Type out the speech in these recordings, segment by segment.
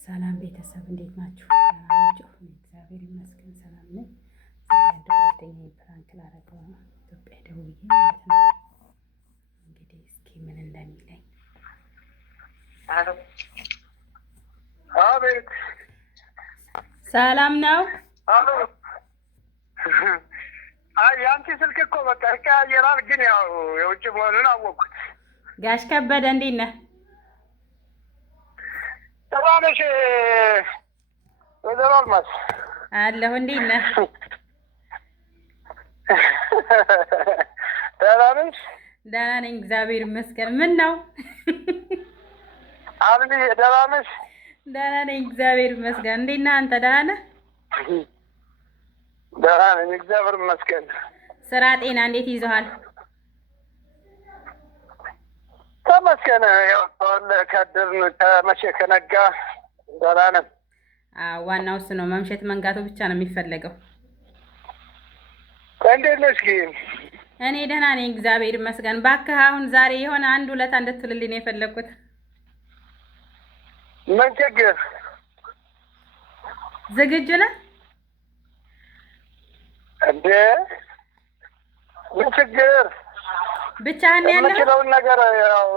ሰላም ቤተሰብ እንዴት ናችሁ? ደህና ናችሁ? እግዚአብሔር ይመስገን ሰላም ነኝ። ዛሬ አንድ ጓደኛዬ ፕራንክ ላደርገው ነው ኢትዮጵያ ደውዬ ማለት ነው። እንግዲህ እስኪ ምን እንደሚለኝ። አቤት። ሰላም ነው? አሎ። አይ ያንቺ ስልክ እኮ በቃ ይቀያየራል፣ ግን ያው የውጭ መሆኑን አወቅኩት። ጋሽ ከበደ እንዴት ነህ? ደህና ነሽ ወይዘሮ አልማዝ? አለሁ። እንዴት ነህ? ደህና ነሽ? ደህና ነኝ እግዚአብሔር ይመስገን። ምን ነው አልሚ ደህና ነሽ? ደህና ነኝ እግዚአብሔር ይመስገን። እንዴት ነህ አንተ? ደህና ነህ? ደህና ነኝ እግዚአብሔር ይመስገን። ስራ ጤና እንዴት ይዘዋል? ተመስገን። ያው ካደርን ከመቼ ከነጋ ደህና ነን። ዋናው እሱ ነው። መምሸት መንጋቱ ብቻ ነው የሚፈለገው። እንዴት ነሽ ግን? እኔ ደህና ነኝ እግዚአብሔር ይመስገን። እባክህ አሁን ዛሬ የሆነ አንድ ውለታ እንድትውልልኝ ነው የፈለኩት። ምን ችግር? ዝግጁ ነህ? እንዴ ምን ችግር? ብቻህን ያለህ? የምችለውን ነገር ያው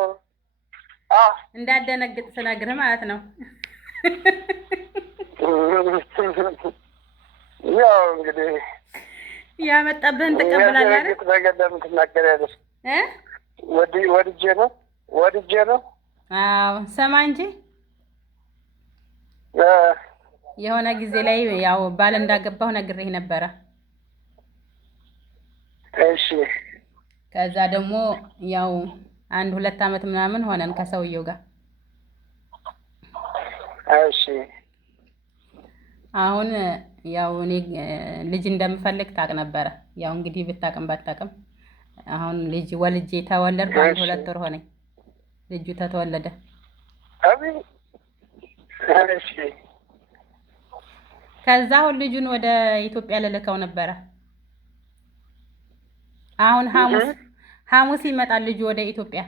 እንዳደነግጥ ስነግርህ ማለት ነው። ያው እንግዲህ ያመጣብህን ትቀበላለህ አይደል? ነገር ለምን ትናገሪያለሽ? ወድጄ ነው። አዎ ስማ እንጂ የሆነ ጊዜ ላይ ያው ባል እንዳገባሁ ነግሬህ ነበረ። እሺ። ከዛ ደግሞ ያው 1-2 አመት ምናምን ሆነን ከሰውየው ጋር። እሺ። አሁን ያው እኔ ልጅ እንደምፈልግ ታውቅ ነበረ። ያው እንግዲህ ብታውቅም ባታውቅም አሁን ልጅ ወልጄ ተወለድኩ። 1-2 ወር ሆነኝ ልጁ ተተወለደ። አቤት። እሺ። ከዛ አሁን ልጁን ወደ ኢትዮጵያ ልልከው ነበረ። አሁን ሐሙስ ይመጣል ልጁ ወደ ኢትዮጵያ።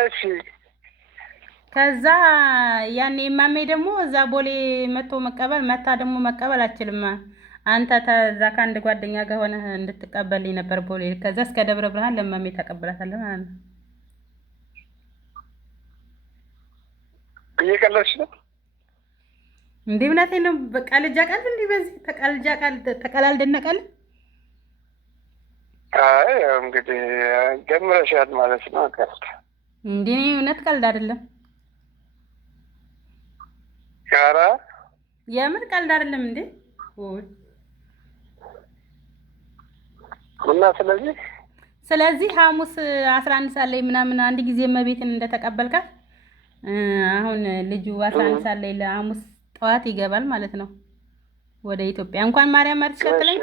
እሺ። ከዛ ያኔ ማሜ ደግሞ እዛ ቦሌ መታ ደግሞ መቀበል አችልም። አንተ ተዛ ከአንድ ጓደኛ ጋር ሆነህ እንድትቀበልኝ ነበር ቦሌ። ከዛ እስከ ደብረ ብርሃን ለማሜ ተቀበላታለህ ማለት ነው። እየቀለድሽ ነው እንዴ? እውነቴን ነው። በቃ ልጅ አቃል እንዴ? በዚህ ተቀላልደነቀል። አይ እንግዲህ ገምረሻል ማለት ነው። ቀልድ እንዴ? እውነት ቀልድ አይደለም። ኧረ የምር ቀልድ አይደለም እንዴ? እና ስለዚህ ሐሙስ 11 ሰዓት ላይ ምናምን አንድ ጊዜ መቤትን እንደተቀበልካት አሁን ልጁ 11 ሰዓት ላይ ለሐሙስ ጠዋት ይገባል ማለት ነው ወደ ኢትዮጵያ። እንኳን ማርያም አትሸጥለኝ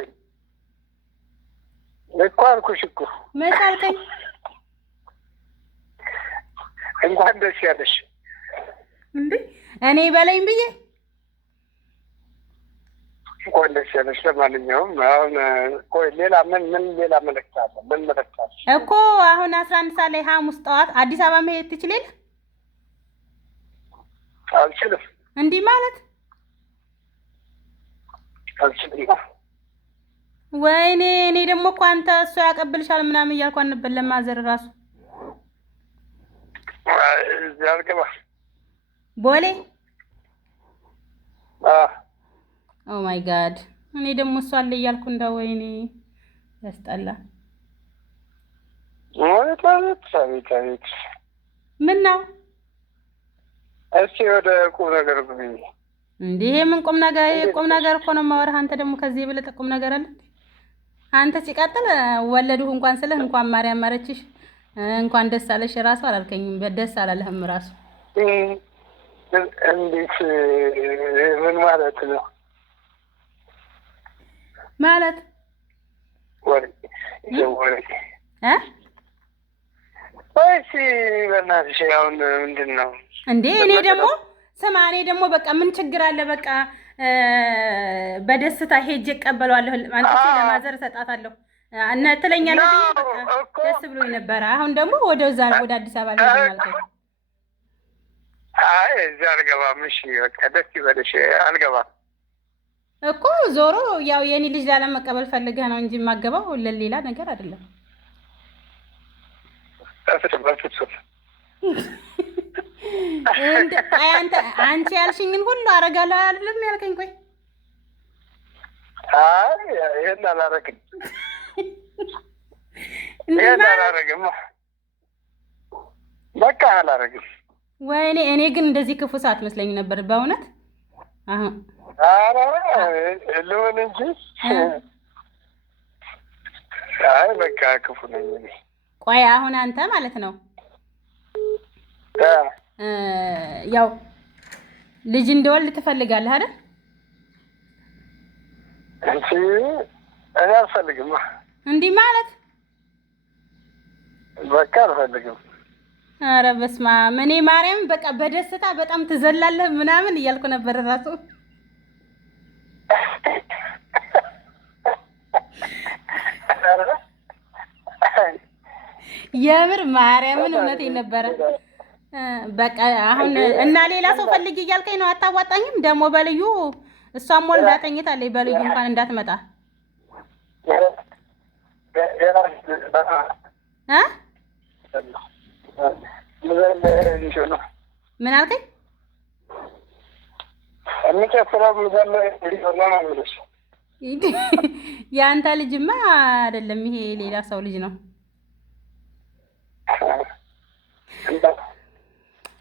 እኮ አልኩሽ እኮ። መች አልከኝ? እንኳን ደስ ያለሽ እንዴ? እኔ በለኝ ብዬ እንኳን ደስ ያለሽ። ለማንኛውም አሁን ቆይ ሌላ ምን ሌላ መልዕክት አለ? ምን መልዕክት አለ እኮ? አሁን 11 ሰዓት ላይ ሐሙስ ጠዋት አዲስ አበባ መሄድ ትችላለህ? አልችልም። እንዲህ ማለት አልችልም። ወይኔ እኔ ደግሞ እኮ አንተ እሱ ያቀብልሻል ምናምን እያልኩ ነበር ለማዘር ራሱ። እዚህ አልገባም ቦሌ። ኦ ማይ ጋድ። እኔ ደግሞ እሱ አለ እያልኩ እንደው ወይኔ ያስጠላ። አቤት። ምን ነው? እስኪ ወደ ቁም ነገር ብኝ። እንዴ ምን ቁም ነገር? ቁም ነገር እኮ ነው የማወራህ። አንተ ደግሞ ከዚህ የበለጠ ቁም ነገር አለ? አንተ ሲቀጥል ወለዱህ እንኳን ስልህ እንኳን ማርያም ማረችሽ እንኳን ደስ አለሽ ራሱ አላልከኝም። ደስ አላለህም ራሱ። እንዴት? ምን ማለት ነው? ማለት ወይስ በእናትሽ አሁን ምንድን ነው እንዴ? እኔ ደግሞ በቃ ምን ችግር አለ? በቃ በደስታ ሄጄ እቀበለዋለሁ። አንተ ለማዘር እሰጣታለሁ። እና ትለኛለህ ብዬ በቃ ደስ ብሎኝ ነበረ። አሁን ደግሞ ወደዛ ወደ አዲስ አበባ ልሄድ ማለት ነው። አይ እዚህ አልገባም። እሺ በቃ ደስ ይበልሽ። አልገባም እኮ ዞሮ ያው የኔ ልጅ ላለመቀበል ፈልገህ ነው እንጂ የማገባው ለሌላ ነገር አይደለም። አንቺ ያልሽኝን ሁሉ አደርጋለሁ አይደለም ያልከኝ? ቆይ አይ ይሄን አላደርግም። ይሄን አላደርግም። በቃ አላደርግም። ወይኔ እኔ ግን እንደዚህ ክፉ ሰዓት መስለኝ ነበር በእውነት። አሁን ኧረ ልሆን እንጂ አይ በቃ ክፉ ነኝ እኔ። ቆይ አሁን አንተ ማለት ነው ያው ልጅ እንደወልድ ትፈልጋለህ አይደል? እንጂ እኔ አልፈልግም። እንዲህ ማለት በቃ አልፈልግም። ኧረ በስመ አብ እኔ ማርያም በቃ በደስታ በጣም ትዘላለህ ምናምን እያልኩ ነበር እራሱ። የምር ማርያምን እውነቴን ነበረ። በቃ አሁን እና ሌላ ሰው ፈልጊ እያልከኝ ነው? አታዋጣኝም ደግሞ በልዩ እሷም ወልዳ ተኝታለች። በልዩ እንኳን እንዳትመጣ ምን አልከኝ? የአንተ ልጅማ አይደለም ይሄ ሌላ ሰው ልጅ ነው።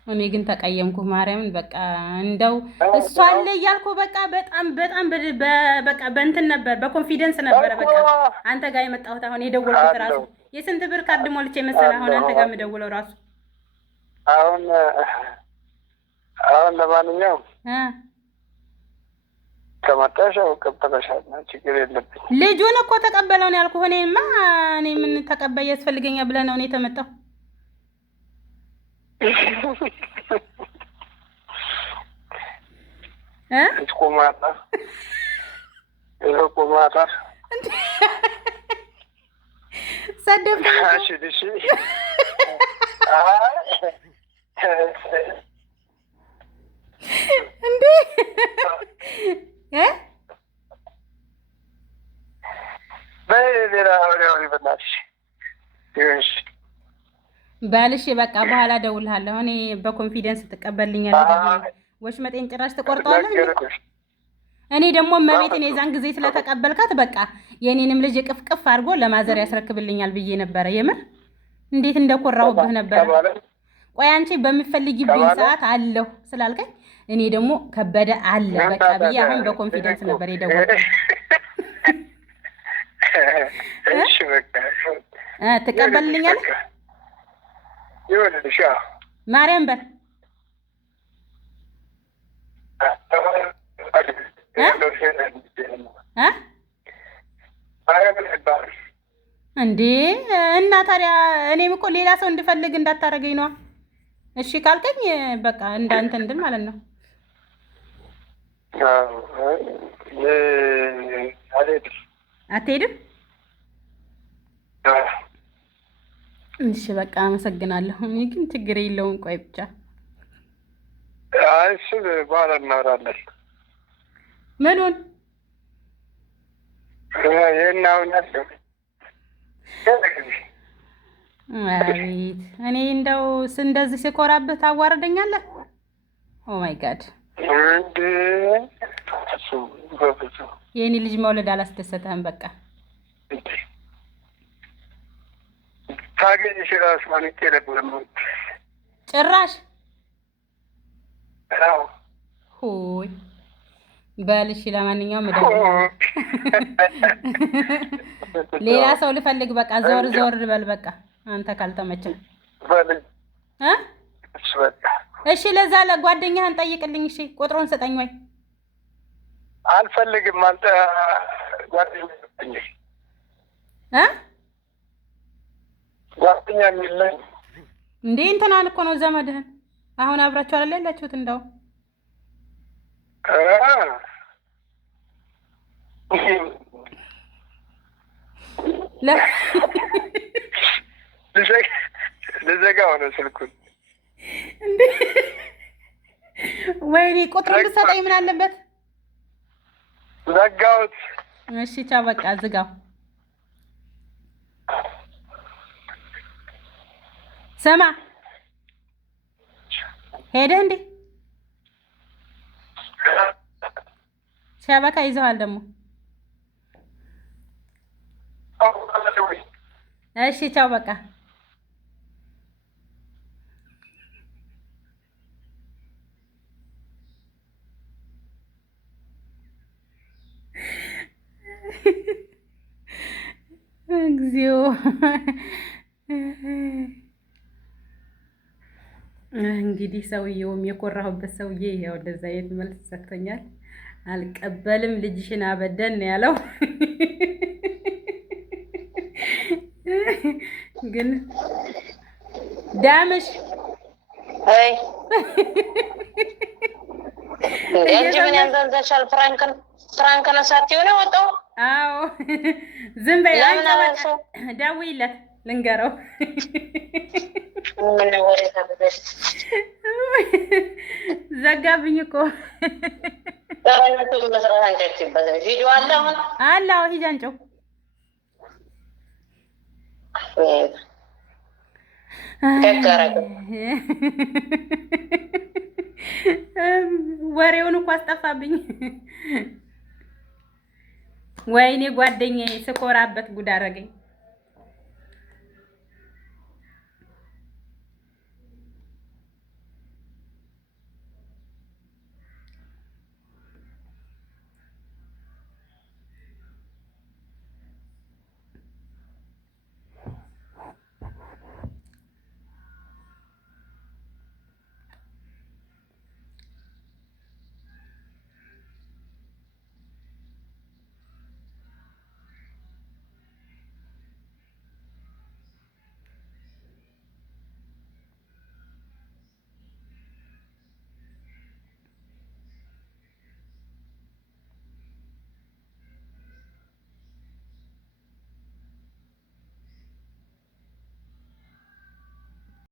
እኔ ግን ተቀየምኩ ማርያምን። በቃ እንደው እሷ አለ እያልኩ በቃ በጣም በቃ በእንትን ነበር በኮንፊደንስ ነበረ በቃ አንተ ጋር የመጣሁት። አሁን የደወልኩት ራሱ የስንት ብር ካርድ ሞልቼ መሰለህ አሁን አንተ ጋር የምደውለው ራሱ። አሁን ለማንኛውም ከመጣሽ ቀበለሻል፣ ችግር የለብኝ። ልጁን እኮ ተቀበለው ነው ያልኩህ። እኔማ እኔ ምን ተቀበይ ያስፈልገኛል ብለህ ነው እኔ ተመጣሁ። ቆማጣ ቆማጣ ሰደብከኝ እንዴ? ባልሽ በቃ በኋላ እደውልልሃለሁ። እኔ በኮንፊደንስ ትቀበልኛለህ። ወሽመጤን ጭራሽ ትቆርጠዋለህ። እኔ ደግሞ እመቤቴን የዛን ጊዜ ስለተቀበልካት በቃ የኔንም ልጅ ቅፍቅፍ አድርጎ ለማዘር ያስረክብልኛል ብዬ ነበረ። የምር እንዴት እንደኮራሁብህ ነበረ። ቆይ አንቺ በሚፈልጊብኝ ሰዓት አለሁ ስላልከኝ እኔ ደግሞ ከበደ አለ በቃ ብዬ አሁን በኮንፊደንስ ነበር የደወልኩት። እሺ በቃ ትቀበልልኛለህ? ይወልልሽ ማርያም በል እንዴ። እና ታዲያ እኔም እኮ ሌላ ሰው እንድፈልግ እንዳታረገኝ ነዋ። እሺ ካልከኝ በቃ እንዳንተ እንድን ማለት ነው። አትሄድም? እሺ በቃ አመሰግናለሁ። እኔ ግን ችግር የለውም። ቆይ ብቻ እሱ በኋላ እናወራለን። ምኑን? ይሄን አሁን አቤት እኔ እንደው እንደዚህ ሲኮራብህ ታዋርደኛለህ። ኦ ማይ ጋድ የኔ ልጅ መውለድ አላስደሰተህም? በቃ ታገኝሽ እራሱ ማንቄ ነበር ጭራሽ። ሆይ በል እሺ። ለማንኛውም ሌላ ሰው ልፈልግ። በቃ ዞር ዞር በል በቃ አንተ ካልተመቸህ እሺ። ለዛ ለጓደኛህን ጠይቅልኝ። እሺ ቁጥሩን ስጠኝ። ወይ አልፈልግም። አንተ ጓደኛ ጓደኛ የሚለኝ እንዴ? እንትናን እኮ ነው ዘመድህን። አሁን አብራችሁ አይደል ያላችሁት? እንደው ልዘጋው ነው ስልኩን። እንዴ ወይኔ ቁጥሩን ብትሰጠኝ ምን አለበት? ዘጋሁት። እሺ ቻው በቃ ዝጋው። ስማ ሄደ እንዴ? ሸበካ ይዘዋል ደግሞ። እሺ ቻው በቃ እግዚኦ። እንግዲህ ሰውዬውም የኮራሁበት ሰውዬ ያው እንደዛ አይነት መልስ ሰጥቶኛል። አልቀበልም ልጅሽን አበደን ያለው ግን ዳምሽ አይ እንጂ ምን ያንዘንዘሻል? ፍራንክን ሳትይው ነው ወጣው። አዎ ዝም በይ። ደውይለት ልንገረው። ምን ወሬ ታበደሽ? ዘጋብኝ እኮ ታረነቱ መስራት አንጨጭበት ቪዲዮ አለ አሁን አለ። አዎ ሂጂ አንጨው። ወሬውን እኮ አስጠፋብኝ። ወይኔ ጓደኛዬ ስኮራበት ጉድ አደረገኝ።